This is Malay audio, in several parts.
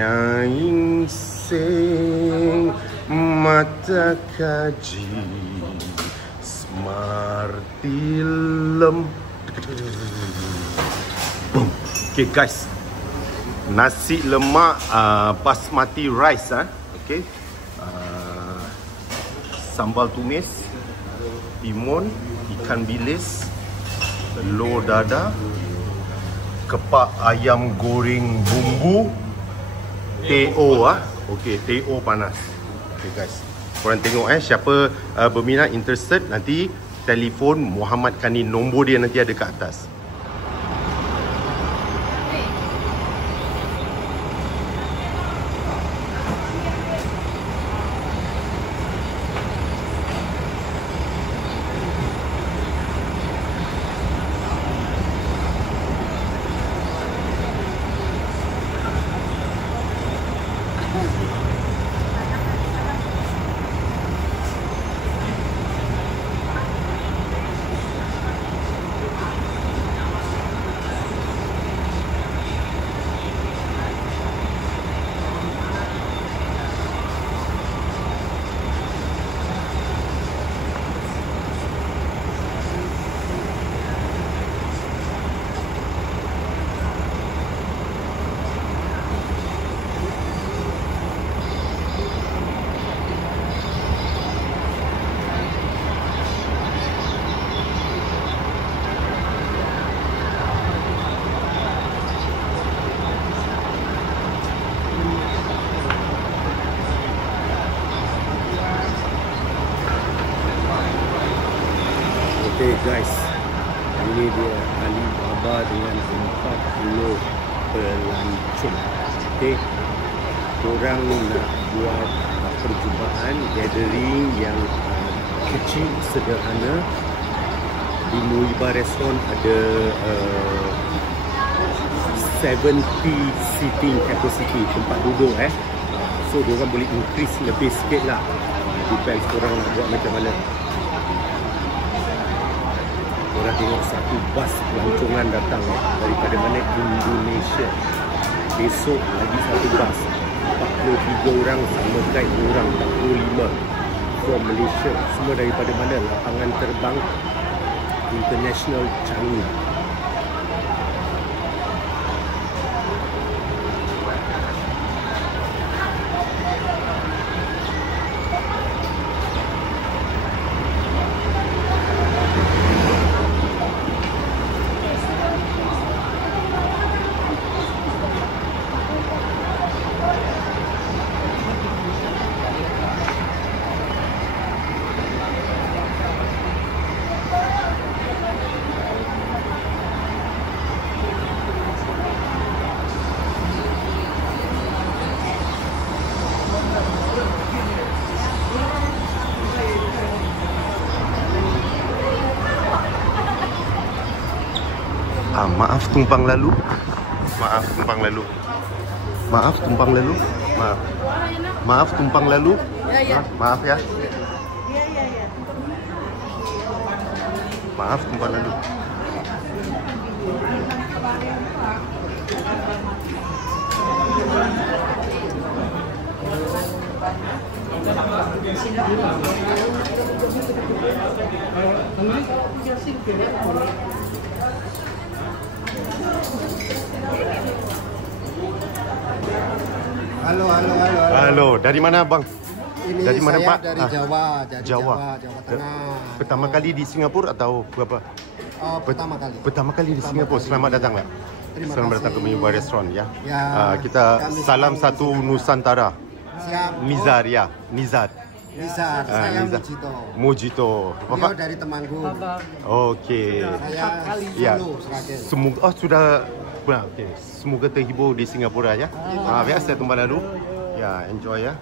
Nyaing mata kaji Smartilem. Boom. Okay guys, nasi lemak basmati rice okay. Sambal tumis, timun, ikan bilis, telur dadar, kepak ayam goreng bumbu, teo okey, teo panas. Okey guys, korang tengok siapa berminat, interested, nanti telefon Muhammad Kani, nombor dia nanti ada kat atas. Okay guys, ini dia Alibaba dengan 40 pelancong. Okay, korang nak buat perjumpaan, gathering yang kecil, sederhana. Di Muiba Restaurant ada 70 seating capacity, tempat duduk So diorang boleh increase lebih sikit lah. Depends korang nak buat macam mana. Korang tengok satu bas pelancongan datang daripada mana? Indonesia. Besok lagi satu bas, 43 orang, sama guide orang 45 from Malaysia. Semua daripada mana? Lapangan terbang International Changi. Maaf tumpang lalu. Maaf tumpang lalu. Maaf tumpang lalu. Maaf. Maaf tumpang lalu. Maaf ya. Maaf tumpang lalu. Halo, dari mana bang? Ini dari mana saya Pak? Dari Jawa, Jawa Tengah. Pertama kali di Singapura atau berapa? Pertama kali. Pertama kali di Singapura. Selamat datang lah. Selamat datang ke Muiba Restaurant ya. Kita salam satu Nusantara. Siap. Nizar ya, Nizar. Nizar, saya Nizar. Mojito. Beliau dari Temanggung. Okey. Saya Solo, Seragen. Semoga sudah okay. Semoga terhibur di Singapura ya. Biasa tumpang lalu. Ya, enjoy ya.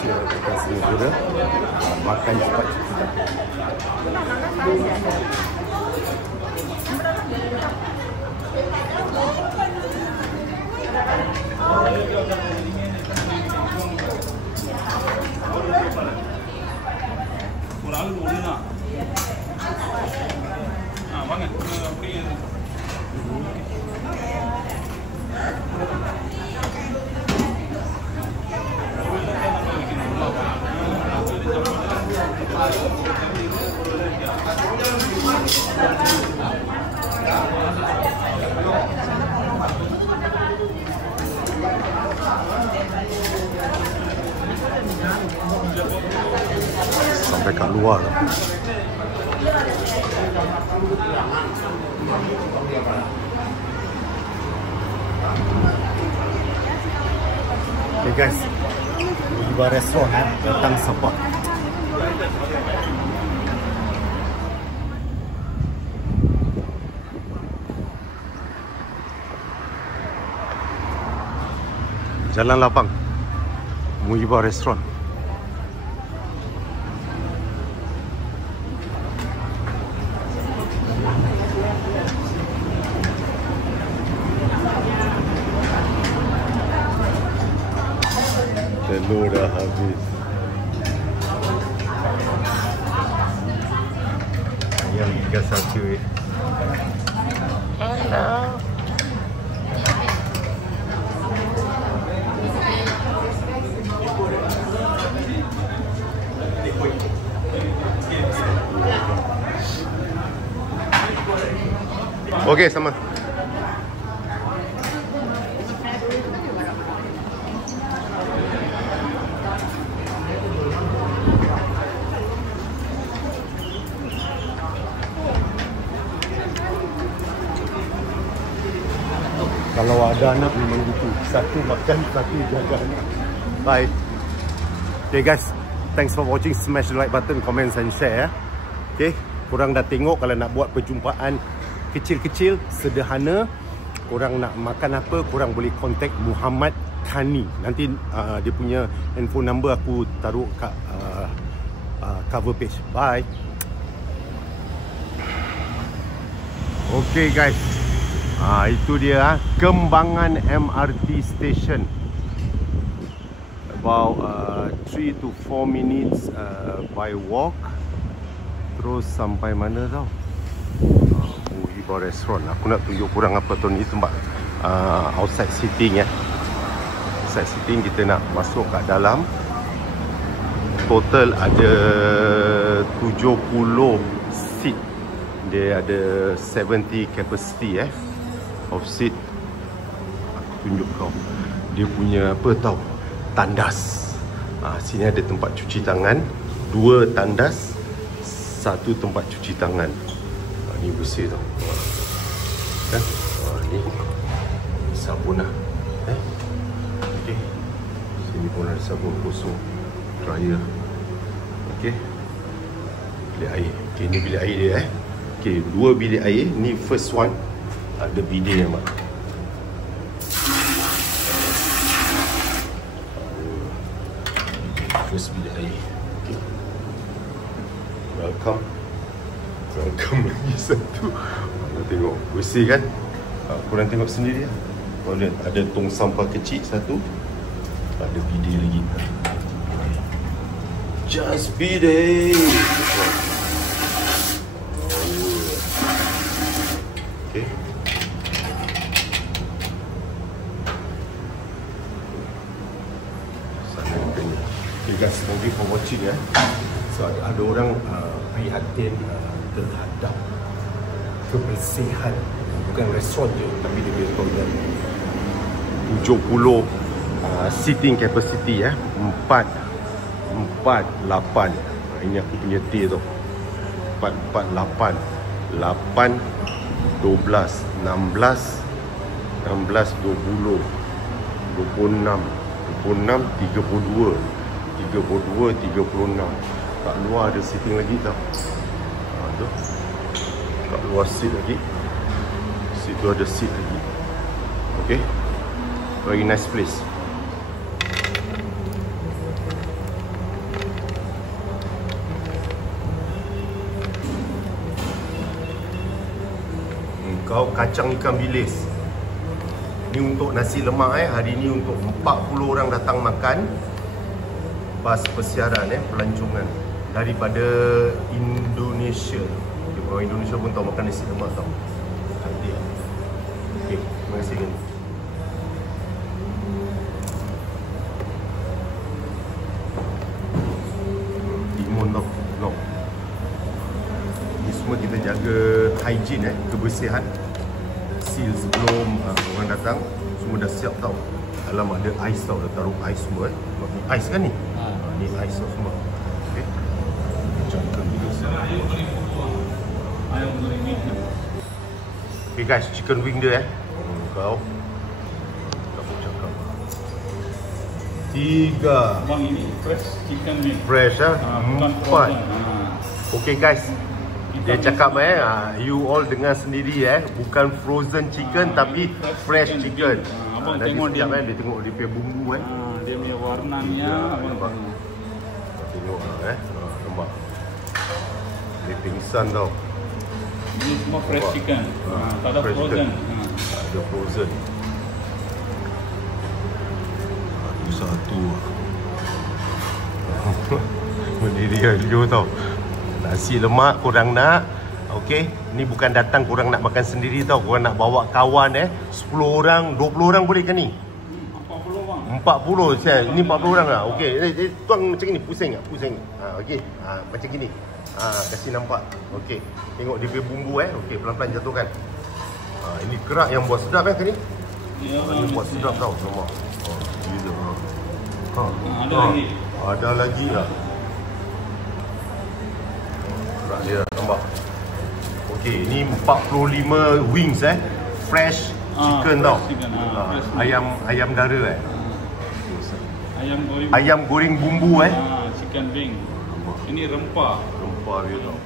Malaysia dekat Singapura. Makan cepat cepat. Sampai kat luar lah. Okay guys, Muhibah Restaurant datang support. Jalan Lapang, Muhibah Restaurant. Telur dah habis. Ayam tiga satu. Hello. Okey, sama. Kalau ada anak memang gitu. Satu makan, satu jaga anak. Bye. Okay guys, thanks for watching. Smash the like button, comment and share. Okay, korang dah tengok kalau nak buat perjumpaan kecil-kecil, sederhana. Korang nak makan apa, korang boleh contact Muhammad Khani. Nanti dia punya handphone number aku taruh kat cover page. Bye. Okay guys, itu dia Kembangan MRT Station. About 3 to 4 minutes by walk. Terus sampai mana tau? Muhibah Restaurant. Aku nak tunjuk korang apa tu ni, tempat outside seating ya. Outside seating, kita nak masuk kat dalam. Total ada 70 seat. Dia ada 70 capacity of seat. Aku tunjuk kau. Dia punya apa tau? Tandas. Sini ada tempat cuci tangan, 2 tandas, 1 tempat cuci tangan. Ni bersih tau. Kan? Ni sabun lah. Okay. Sini pun ada sabun kosong, dryer. Okay. Bilik air. Okay, ni bilik air dia Okay, 2 bilik air. Ni first one. Ada bidet mak. First bilik air. Okay. Welcome lagi satu. Korang tengok, bersih kan? Korang tengok sendiri lah. Korang lihat, ada tong sampah kecil satu. Ada bidet lagi. Just bidet. Okay. Sana kena. Okay guys, thank you for watching ya. So ada orang prihatin terhadap kebersihan, bukan restoran je, tapi dia punya toilet. 70 seating capacity 448. Ini aku punya day tu. 448 8 12 16 16 20 26 26 32 32 36. Kat luar ada seating lagi tau. Tu. Kat luar seat lagi. Situ ada seat lagi. Okay. Very nice place. Kau kacang ikan bilis. Ni untuk nasi lemak hari ni untuk 40 orang datang makan. Pas persiaran pelancongan daripada Indonesia. Orang Indonesia pun tahu makan nasi lemak tau. Cantik. Okey, terima kasih kan. Timun tau. No. Ni semua kita jaga hygiene kebersihan. Seal sebelum orang datang. Semua dah siap tau. Dalam ada ais tau, dah taruh ais semua Ais kan ni? Ni ais tau semua. Okey. Chicken wings. Okay guys, chicken wing dia kau cakap 3. Bang, ini fresh chicken wing. Fresh 4. Okay guys, dia cakap you all dengar sendiri bukan frozen chicken tapi fresh chicken. Abang nanti tengok dia tengok dia punya bumbu dia punya warnanya abang tengok nampak. Dia pingsan tau. Ini semua fresh chicken. Tak ada frozen. Ada frozen. Satu. Berdiri Leo tau. Nasi lemak korang nak. Okey, ni bukan datang korang nak makan sendiri tau. Korang nak bawa kawan 10 orang, 20 orang boleh ke ni? 40 bang. 40 saya. Ni 40 orang lah. Okey, tuang macam ni, pusing tak? Pusing. Okey. Macam gini. Kasih nampak. Okey. Tengok dia punya bumbu Okey, pelan-pelan jatuhkan. Ini kerak yang buat sedap ke ni? Ya, Ini buat sedap tau. Nampak. Gila. Ada lagi. Ada lagi lah. Kerak dia nampak. Okey, ni 45 wings fresh chicken tau. Ayam dara Ayam goreng bumbu chicken wing. Ini rempah. Rempah dia tau.